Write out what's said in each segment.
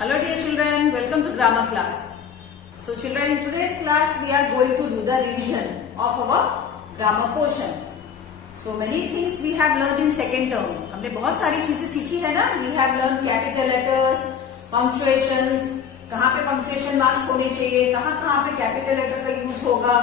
Hello dear children, welcome to grammar class. So children, in today's class we are going to do the revision of our grammar portion. So many things we have learned in second term. हमने बहुत सारी चीजें सीखी है ना. We have learned capital letters, punctuations, कहाँ पे punctuation marks होने चाहिए, कहाँ पे capital letter का use होगा,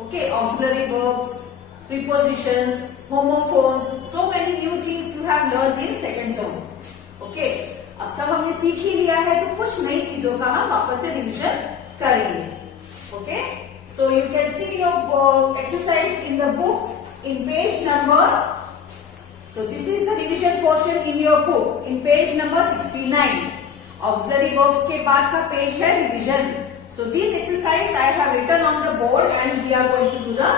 okay, auxiliary verbs, prepositions, homophones, so many new things you have learned in second term. Okay. अब सब हमने सीख ही लिया है तो कुछ नई चीजों का हम वापस से रिविजन करेंगे. Okay, so you can see your exercise in the book in page number. So this is the revision portion in your book in page number 69. Auxiliary verbs के बाद का पेज है revision. So this exercise I have written on the board and we are going to do the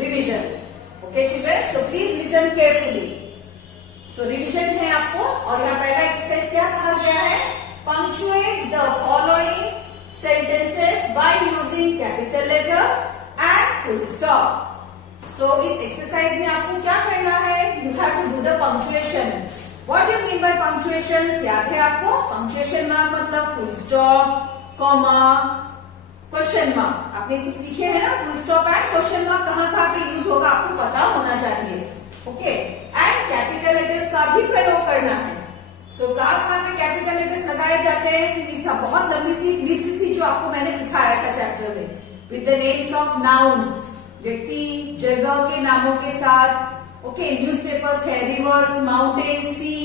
revision. Okay children, so please listen carefully. So revision है आपको, और यहाँ पहला एक्सरसाइज क्या कहा गया है? Punctuate the following sentences by using capital letter and full stop. So इस एक्सरसाइज में आपको क्या करना है? You have to do the punctuation. What do you mean by punctuation? याद है आपको? पंक्चुएशन मार्क मतलब full stop, comma, question mark. आपने सीखे हैं ना, full stop and question mark कहाँ पे यूज होगा आपको पता होना चाहिए. ओके, एंड कैपिटल लेटर्स का भी प्रयोग करना है. सो कहाँ पे कैपिटल लेटर्स लगाए जाते हैं? बहुत लंबी सी लिस्ट थी जो आपको मैंने सिखाया था चैप्टर में, with the names of nouns, व्यक्ति जगह के नामों के साथ. ओके, न्यूज़पेपर्स है, रिवर्स, माउंटेन, सी,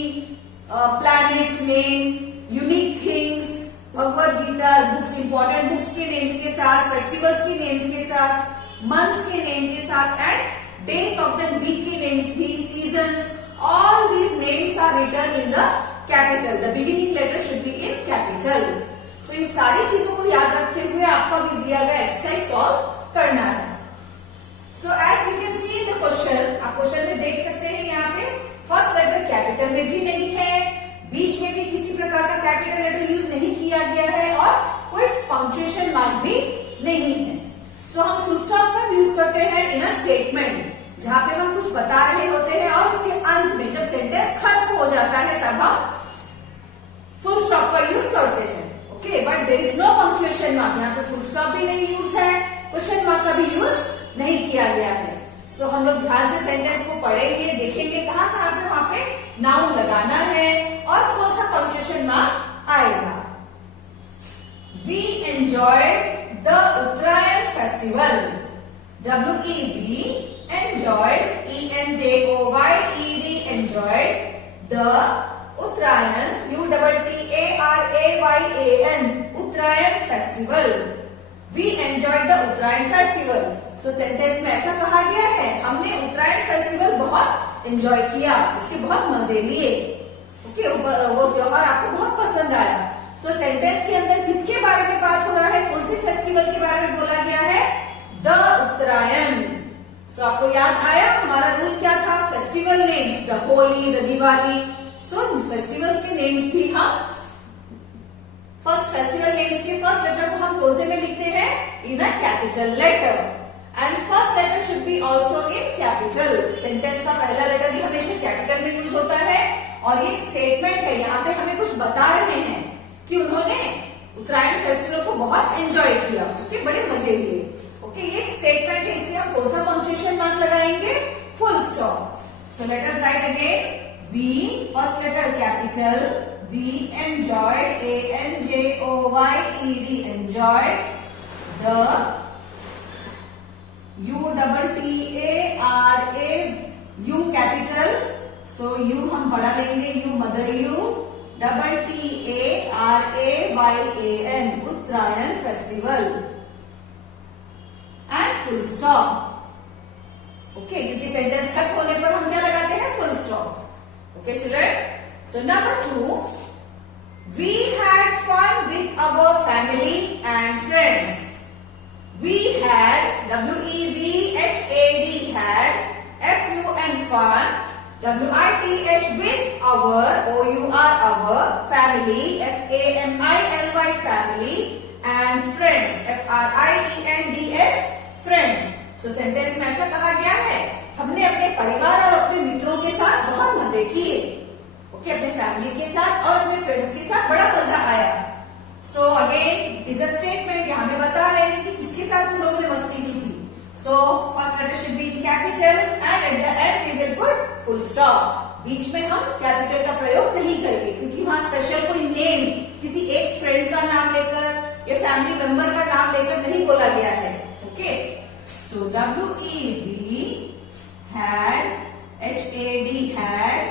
planets name, unique things, Bhagavad Gita, books, important books के नेम्स के साथ, फेस्टिवल्स के नेम्स के साथ, मंथ्स के नेम के साथ, and days of the week के names भी, seasons, all these names are written in the capital. The beginning letter should be in capital. So इन सारी चीजों को याद रखते हुए आपका भी दिया गया एक्सरसाइज सॉल्व करना है. So as you can see in the question, आप क्वेश्चन में देख सकते हैं यहाँ पे फर्स्ट लेटर कैपिटल में भी नहीं है, बीच में भी किसी प्रकार का कैपिटल लेटर यूज नहीं किया गया है, और कोई पंक्चुएशन मार्क भी नहीं है. सो हम फुल स्टॉप का यूज करते हैं इन अ स्टेटमेंट, जहां पे हम कुछ बता रहे होते हैं और उसके अंत में जब सेंटेंस खत्म हो जाता है तब हम फुल स्टॉप का यूज करते हैं. Okay, but there is no punctuation mark. यहाँ पे फुल स्टॉप भी नहीं यूज है, क्वेश्चन मार्क का भी यूज नहीं किया गया है. सो हम लोग ध्यान से सेंटेंस को पढ़ेंगे, देखेंगे कहाँ पे वहां पे नाउन लगाना है और कौन सा पंक्चुएशन मार्क आएगा. We enjoyed the Uttarayan festival. WEB enjoyed, ENJOYED, enjoyed the Uttarayan, UTTARAYAN, Uttarayan festival. We enjoyed the Uttarayan festival. So sentence में ऐसा कहा गया है, हमने उत्तरायण फेस्टिवल बहुत एंजॉय किया, उसके बहुत मजे लिए. ओके, वो त्योहार आपको बहुत पसंद आया. सो सेंटेंस के अंदर किसके बारे में बात हो रहा है? कौन से फेस्टिवल के बारे में बोला गया है? द उत्तरायण. सो आपको याद आया हमारा रूल क्या था? Festival names, the Holi, the Diwali. So festivals के नेम्स भी हम फर्स्ट फेस्टिवल नेम्स के फर्स्ट लेटर को हम कोसे में लिखते हैं in a capital letter, and first letter should be also in capital. Sentence का पहला लेटर भी हमेशा कैपिटल में यूज होता है, और ये स्टेटमेंट है, यहाँ पे हमें कुछ बता रहे हैं कि उन्होंने उत्तरायण फेस्टिवल को बहुत एंजॉय किया, उसके बड़े मजे लिए. ओके, ये स्टेटमेंट है, इसलिए हम कौन सा पंक्चुएशन मार्क लगाएंगे? Full stop. So let us write again. We, first letter capital, we enjoyed, ANJOYED, enjoyed the, UTTARA, capital. So U हम बड़ा लेंगे, U mother U, TTARAYAN, Uttarayan festival, and full stop. Okay, क्योंकि sentence खत्म होने पर हम क्या लगाते हैं? Full stop. Okay children, so number 2, we had fun with our family and friends. We had, WEVHAD, had, FUN, fun, WITH, with our, OUR, our, family, FAMILY, family, and friends, FRIENDS, friends. So sentence में ऐसा कहा गया है, हमने अपने परिवार और अपने मित्रों के साथ बहुत मजे किए. ओके, अपने फैमिली के साथ और अपने फ्रेंड्स के साथ बड़ा मजा आया. कैपिटल का प्रयोग नहीं करिए, क्योंकि वहां स्पेशल कोई नेम किसी एक फ्रेंड का नाम लेकर या फैमिली मेंबर का नाम लेकर नहीं बोला गया है. Okay, so WEB had, HAD had,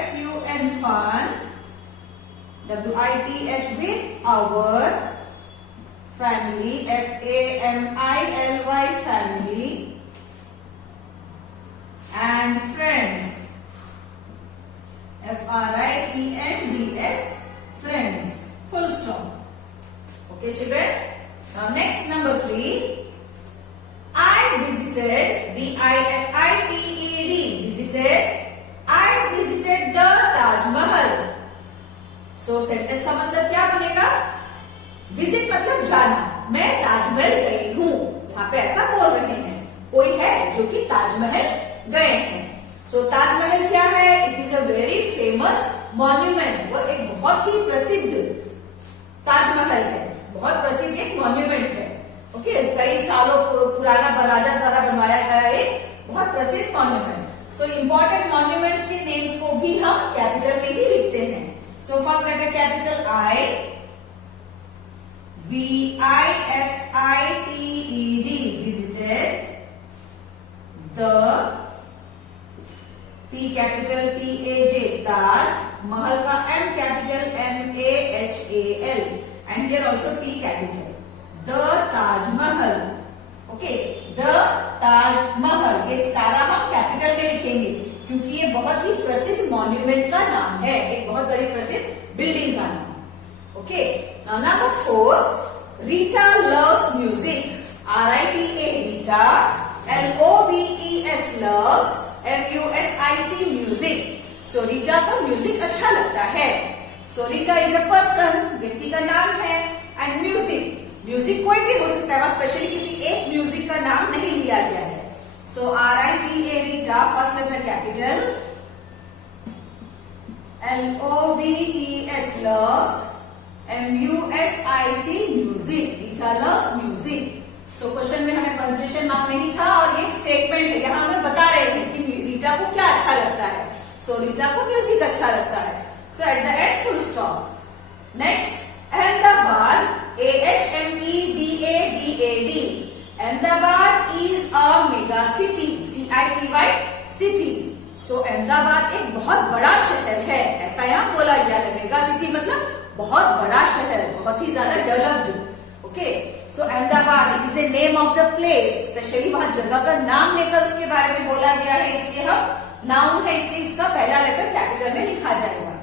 FUN fun, WITHB our, family, FAMILY family, and friends, FRIENDS friends, full stop. Okay children, now next number 3, I visited, visited, I visited the Taj Mahal. So sentence का मतलब क्या बनेगा? Visit मतलब जाना, मैं ताजमहल गई हूँ. यहाँ पे ऐसा बोल रहे हैं, कोई है जो कि ताजमहल गए हैं. सो ताजमहल क्या है? It is a very famous monument. वो एक बहुत ही प्रसिद्ध ताजमहल है, बहुत प्रसिद्ध एक मॉन्यूमेंट है. ओके, कई सालों पुराना राजा द्वारा बनवाया गया एक बहुत प्रसिद्ध मॉन्यूमेंट. सो इंपॉर्टेंट मॉन्यूमेंट्स के नेम्स को भी हम कैपिटल में ही लिखते हैं. So first letter capital I, VISITED visited, the T capital TAJ Taj, Mahal का M capital MAHAL, and here also T capital, the Taj Mahal. Okay, the Taj Mahal, ये सारा हम कैपिटल में लिखेंगे क्योंकि ये बहुत ही प्रसिद्ध मॉन्यूमेंट का नाम है, एक बहुत बड़ी प्रसिद्ध बिल्डिंग का नाम. Okay, now number 4, Rita loves music. RITA Rita, LOVES loves, MUSIC music. So Rita को म्यूजिक अच्छा लगता है. So Rita is a person, व्यक्ति का नाम है, and म्यूजिक कोई भी हो सकता है, स्पेशली किसी एक म्यूजिक का नाम नहीं लिया गया है. So RITA Rita, first letter capital, LOVES loves, MUSIC music. Rita loves music. So question में हमें पंक्चुएशन मार्क नहीं था और ये स्टेटमेंट है, यहाँ हमें बता रहे हैं कि रीटा को क्या अच्छा लगता है. सो रीटा को म्यूजिक अच्छा लगता है. So at the end full stop. Next, Ahmedabad, AHMEDABAD. Ahmedabad is a mega city, CITY city. So Ahmedabad एक बहुत बड़ा शहर है, ऐसा यहाँ बोला गया है. मेगा सिटी मतलब बहुत बड़ा शहर, बहुत ही ज्यादा developed. Okay, so Ahmedabad it is a name of the place. Specially वहां जगह का नाम लेकर उसके बारे में बोला गया है, इसलिए हम नाउन है, इसलिए इसका पहला लेटर कैपिटल में लिखा जाएगा.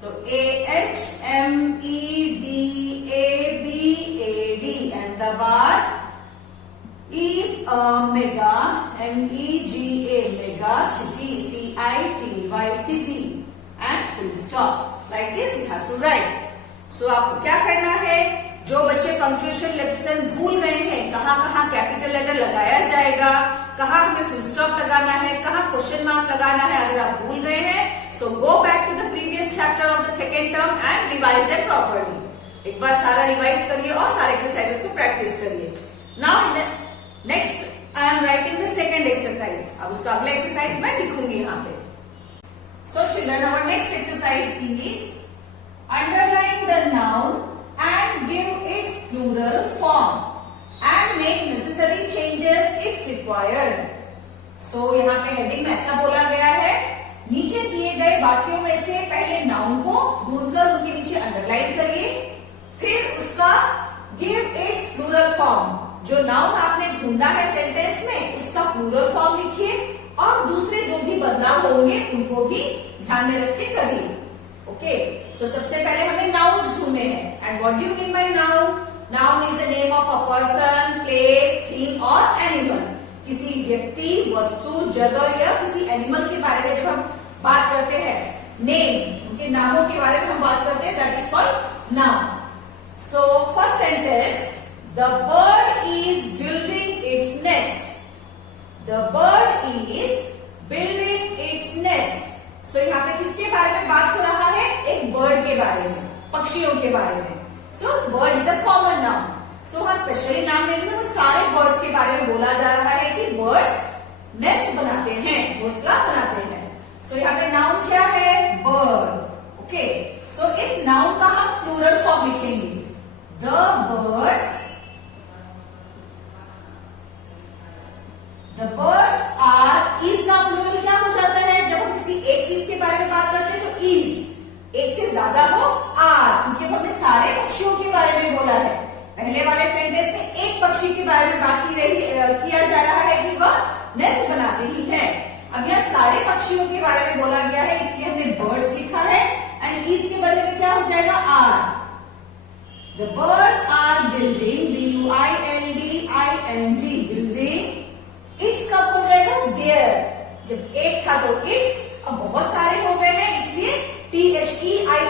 सो AHMEDABAD, Ahmedabad is a mega, MEGA, mega city, CITY city, and full stop. Like this you have to write. So आपको क्या करना है, जो बच्चे पंक्चुएशन लेसन भूल गए हैं, कहाँ कहाँ कैपिटल लेटर लगाया जाएगा, कहाँ हमें फुल स्टॉप लगाना है, कहाँ क्वेश्चन मार्क लगाना है, अगर आप भूल गए हैं, so go back to the previous chapter of the second term and revise them properly. एक बार सारा रिवाइज करिए और सारे एक्सरसाइजेस को प्रैक्टिस करिए. Now next I am writing the second exercise. अब उसका अगला एक्सरसाइज मैं लिखूंगी यहाँ पे. So children, our next exercise is underline the noun and give its plural form and make necessary changes if required. So यहाँ पे हेडिंग में ऐसा बोला गया है, नीचे दिए गए वाक्यों में से पहले नाउन को ढूंढकर उनके नीचे अंडरलाइन करिए, फिर उसका गिव इट्स प्लूरल फॉर्म, जो नाउन आपने ढूंढा है सेंटेंस में उसका प्लूरल फॉर्म लिखिए और दूसरे जो भी बदलाव होंगे उनको भी ध्यान में रख के करिए. ओके, सो सबसे पहले हमें नाउन ढूंढने हैं. And what do you mean bye noun? Noun is the name of a person, place, thing और एनिमल. किसी व्यक्ति, वस्तु, जगह या किसी एनिमल के बारे में जब हम बात करते हैं, नेम, उनके नामों के बारे में हम बात करते हैं, that is called noun. So first sentence, the bird is building its nest. The bird is building its nest. So यहाँ पे किसके बारे में बात हो रहा है? एक बर्ड के बारे में, पक्षियों के बारे में. So bird is a common noun. So हाँ स्पेशली नाम नहीं लिखा, तो सारे बर्ड्स के बारे में बोला जा रहा है कि बर्ड्स नेस्ट बनाते हैं, घोंसला बनाते हैं. So यहाँ पे नाउन क्या है?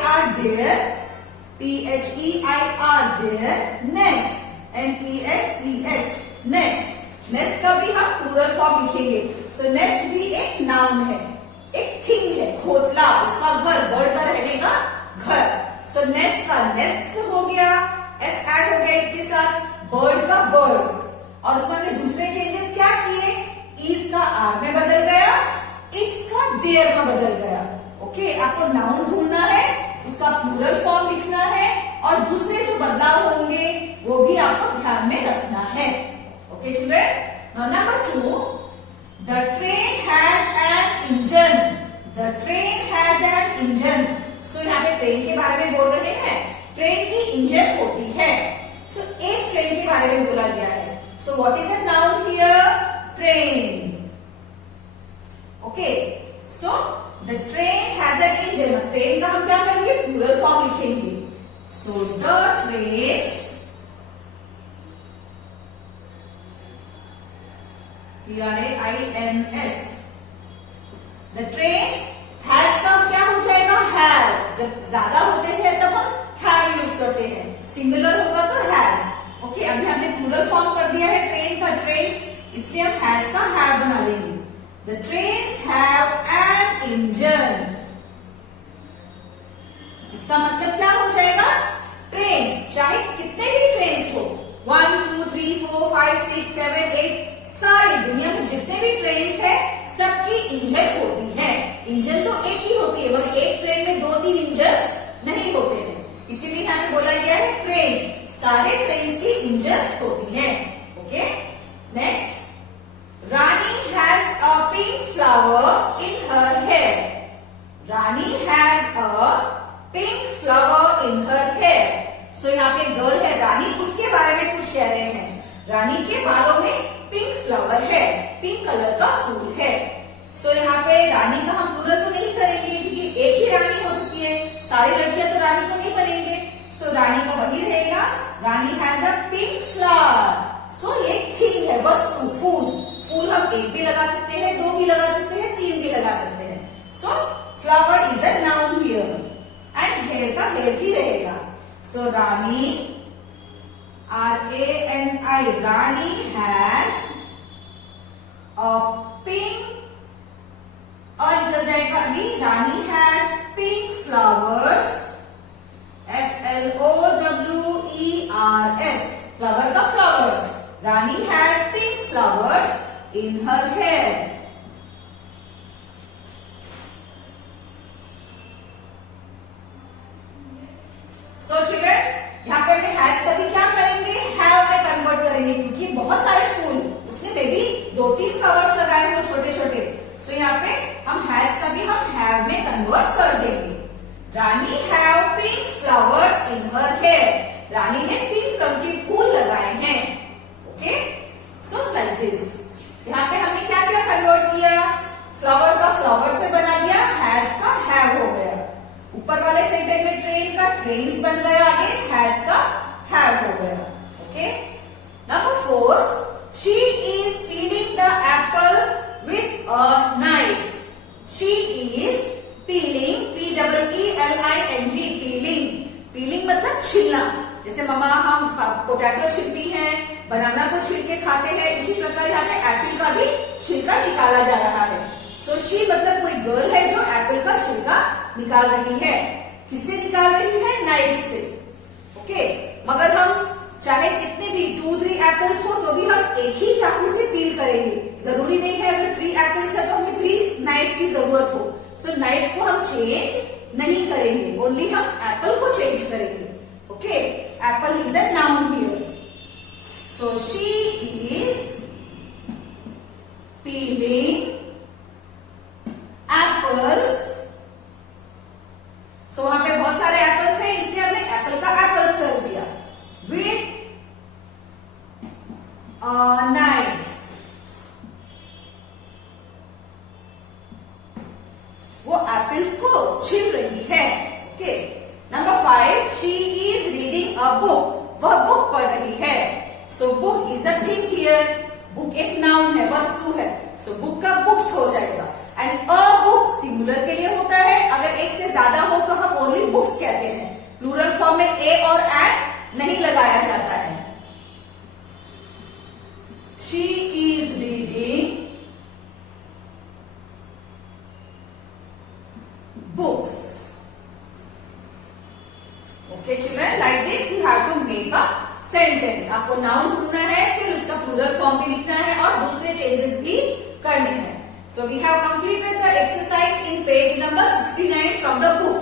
P-H-E-I-R there, P-H-E-I-R there, nest, N-E-S-T-S, nest. Nest का भी हम प्लूरल फॉर्म लिखेंगे। सो नेस्ट भी एक नाउन है, एक थिंग है, घोंसला, उसका घर, बर्ड का रहने का घर। सो नेस्ट का नेस्ट हो गया, एस ऐड हो गया इसके साथ, बर्ड का बर्ड्स, और उसमें हमने दूसरे चेंजेस क्या किए, इज का आर में बदल गया, इट्स का देयर में बदल गया। ओके, आपको नाउन ढूंढना है, उसका प्लूरल फॉर्म लिखना है, और दूसरे जो बदलाव होंगे वो भी आपको ध्यान में रखना है। Okay, children. Now number 2, the train has an engine. The train has an engine. So यहाँ पे ट्रेन के बारे में बोल रहे हैं, ट्रेन की इंजन होती है। So एक ट्रेन के बारे में बोला गया है। So what is a noun here? Train. Okay. So the train has an engine. Train का हम क्या करेंगे, प्लूरल फॉर्म लिखेंगे। So the trains, P-R-A-I-N-S, the train has का क्या हो जाएगा, have। जब ज्यादा होते हैं तब हम have यूज करते हैं, सिंगुलर होगा तो has। ओके, अभी हमने प्लूरल फॉर्म कर दिया है ट्रेन का, ट्रेन्स, इसलिए हम has का have बना लेंगे। The trains have an engine। इसका मतलब क्या हो जाएगा, ट्रेन्स, चाहे कितने भी ट्रेन्स हो, 1, 2, 3, 4, 5, 6, 7, 8, सारी दुनिया में जितने भी ट्रेन है सबकी इंजन होती है। इंजन तो एक ही होती है, मगर एक ट्रेन में 2-3 इंजन नहीं होते हैं, इसीलिए यहाँ पे बोला गया है ट्रेन, सारे ट्रेन की इंजन होती है। Okay, next, Rani has a pink flower in her hair. Rani has a pink flower in her hair. So यहाँ पे गर्ल है रानी, उसके बारे में कुछ कह रहे हैं, रानी के बालों में पिंक फ्लावर है, पिंक कलर का फूल है। सो यहाँ पे रानी का हम प्लूरल तो नहीं करेंगे, क्योंकि एक ही रानी हो सकती है, सारी लड़कियां तो रानी को नहीं बनेंगे। सो रानी का वही रहेगा, रानी हैज अ पिंक फ्लावर। सो ये थिंग है, वस्तु, फूल। फूल हम एक भी लगा सकते हैं, 2 भी लगा सकते हैं, 3 भी लगा सकते हैं। So flower is a noun here, and hair का हेयर ही रहेगा। So Rani, R-A-N-I, Rani has a pink, और निकल जाएगा अभी, Rani has pink flowers, F-L-O-W-E-R-S, flower का flowers, Rani has pink flowers in her hair. So children, यहाँ पे हमें हैज का भी क्या करेंगे, हैव में कन्वर्ट करेंगे, क्योंकि बहुत सारे फूल, उसमें मे बी 2-3 फ्लावर्स लगाए हो छोटे छोटे। सो यहाँ पे हम हैज का भी हम हैव में कन्वर्ट कर देंगे। Rani have pink flowers in her hair. Rani ने पिंक रंग के फूल लगाए हैं। Okay, so like this. यहाँ पे हमने क्या क्या कन्वर्ट किया, फ्लावर का फ्लावर्स में बना दिया, हैज का हैव हो गया। ऊपर वाले सेंटेंस में ट्रेन का ट्रेन्स बन गया, आगे हैज का हैव हो गया। Okay, number 4, she is piling the Apple with a knife. She is piling, P-E-E-L-I-N-G, piling. Piling मतलब छीलना, जैसे ममा हम पोटैटो छीलती हैं, बनाना को छील के खाते हैं, इसी प्रकार यहाँ पे एप्पल का भी छिलका निकाला जा रहा है। सो शी मतलब कोई गर्ल है जो एप्पल का छिलका निकाल रही है। किससे निकाल रही है, नाइफ से। ओके, मगर हम चाहे कितने भी 2-3 एप्पल्स हो तो भी हम एक ही चाकू से पील करेंगे, जरूरी नहीं है अगर 3 एप्पल्स है तो हमें 3 नाइफ की जरूरत हो। सो नाइफ को हम चेंज नहीं करेंगे, ओनली हम एप्पल को चेंज करेंगे। Okay, apple is a noun here. So she is peeling apples. So वहां पे बहुत सारे एप्पल्स हैं, इसलिए हमने एप्पल का एप्पल्स कर दिया। विथ नाइफ, वो एप्पल्स को छील रही है। Okay, number 5, she is reading a book. वह बुक पढ़ रही है। So book is a thing here. Book एक नाउन है, वस्तु है। सो बुक का बुक्स हो जाएगा। एंड अ बुक सिंगुलर के लिए होता है, अगर एक से ज्यादा हो तो हम only books books. Okay children, like this you have to make a sentence. आपको noun ढूंढना है, फिर उसका plural form भी लिखना है और दूसरे changes भी करने हैं. So we have completed the exercise in page number 69 from the book.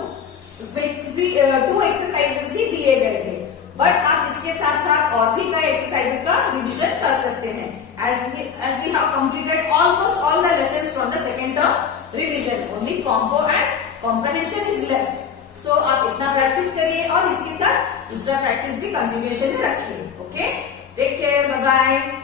उसमें 2 exercises ही दिए गए थे, बट आप इसके साथ साथ और भी कई exercises का revision कर सकते हैं. As we have completed almost all the lessons from the second term revision, only compo and comprehension is left. So आप इतना प्रैक्टिस करिए और इसके साथ दूसरा प्रैक्टिस भी कंटिन्यूएशन में रखिए. Okay, take care, bye bye.